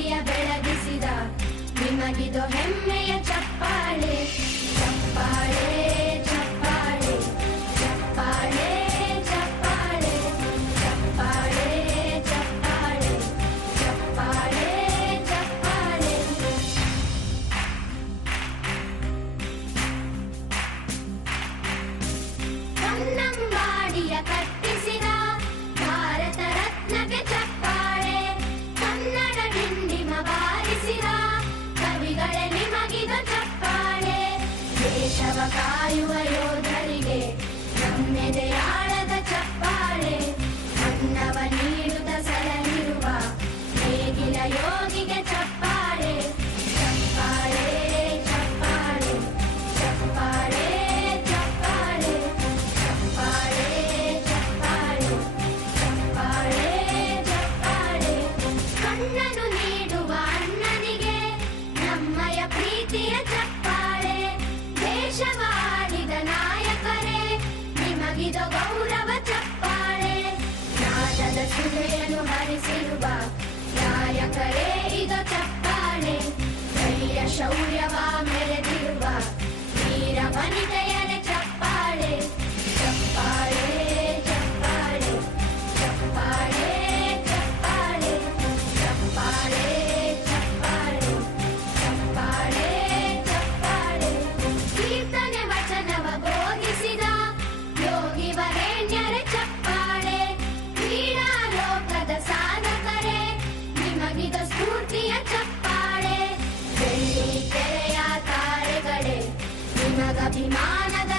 ಕೀರ್ತಿಯ ಬೆಳಗಿಸಿದ ನಿಮಗಿದು ಹೆಮ್ಮೆಯ ಚಪ್ಪಾಳೆ ಚಪ್ಪಾಳೆ ಚಪ್ಪಾಳೆ ಚಪ್ಪಾಳೆ ಚಪ್ಪಾಳೆ ಚಪ್ಪಾಳೆ ಚಪ್ಪಾಳೆ ಚಪ್ಪಾಳೆ ಚಪ್ಪಾಳೆ. ಕನ್ನಂಬಾಡಿಯ ಕಟ್ಟಿಸಿದ ಭಾರತ ರತ್ನಕ್ಕೆ ಚಪ್ಪಾಳೆ ಕನ್ನಡ ಡಿಂಡಿಮ ಬಾರಿಸಿದ ಕವಿಗಳೇ ನಿಮಗಿದ ಚಪ್ಪಾಳೆ. ದೇಶವ ಕಾಯುವ ಯೋಧರಿಗೆ ನಮ್ಮೆದೆಯಾಳದ ಚಪ್ಪಾಳೆ ಅನ್ನವ ನೀಡುತ್ತ ಸಲಹಿರುವ ನೇಗಿಲ ಯೋಗಿಗೆ ಚಪ್ಪಾಳೆ ಚಪ್ಪಾಳೆ ಚಪ್ಪಾಳೆ ಚಪ್ಪಾಳೆ ಚಪ್ಪಾಳೆ ಚಪ್ಪಾಳೆ ಚಪ್ಪಾಳೆ ಚಪ್ಪಾಳೆ ಚಪ್ಪಾಳೆ. ಕಣ್ಣನು ನೀಡುವ ಅಣ್ಣನಿಗೆ ನಮ್ಮಯ ಪ್ರೀತಿಯ ಚಪ್ಪಾಳೆ ದೇಶವಾಡಿದ ನಾಯಕರೇ ನಿಮಗಿದು ಗೌರವ ಚಪ್ಪಾಳೆ. ನಾದದ ಸುಧೆಯನ್ನು ಹರಿಸಿರುವ ನಾಯಕರೇ ಇದು ಚಪ್ಪಾಳೆ ಧೈರ್ಯ ಶೌರ್ಯವ ಮೆರೆದಿರುವ ವೀರ ವನಿತೆಯರ ಚಪ್ಪಾಳೆ ಚಪ್ಪಾಳೆ ಚಪ್ಪಾಳೆ ಚಪ್ಪಾಳೆ ಚಪ್ಪಾಳೆ ಚಪ್ಪಾಳೆ ಚಪ್ಪಾಳೆ ಚಪ್ಪಾಳೆ ಚಪ್ಪಾಳೆ. ಕೀರ್ತನೆ ವಚನವ ಬೋಧಿಸಿದ ಯೋಗಿ ವರೇಣ್ಯರ ಚಪ್ಪಾಳೆ ಕ್ರೀಡಾ ಲೋಕದ ಸಾಧಕರೇ ನಿಮಗಿದ ಸ್ಫೂರ್ತಿಯ ಚಪ್ಪಾಳೆ. ಬೆಳ್ಳಿ ತೆರೆಯ ತಾರೆಗಳೇ ನಿಮಗಭಿಮಾನದ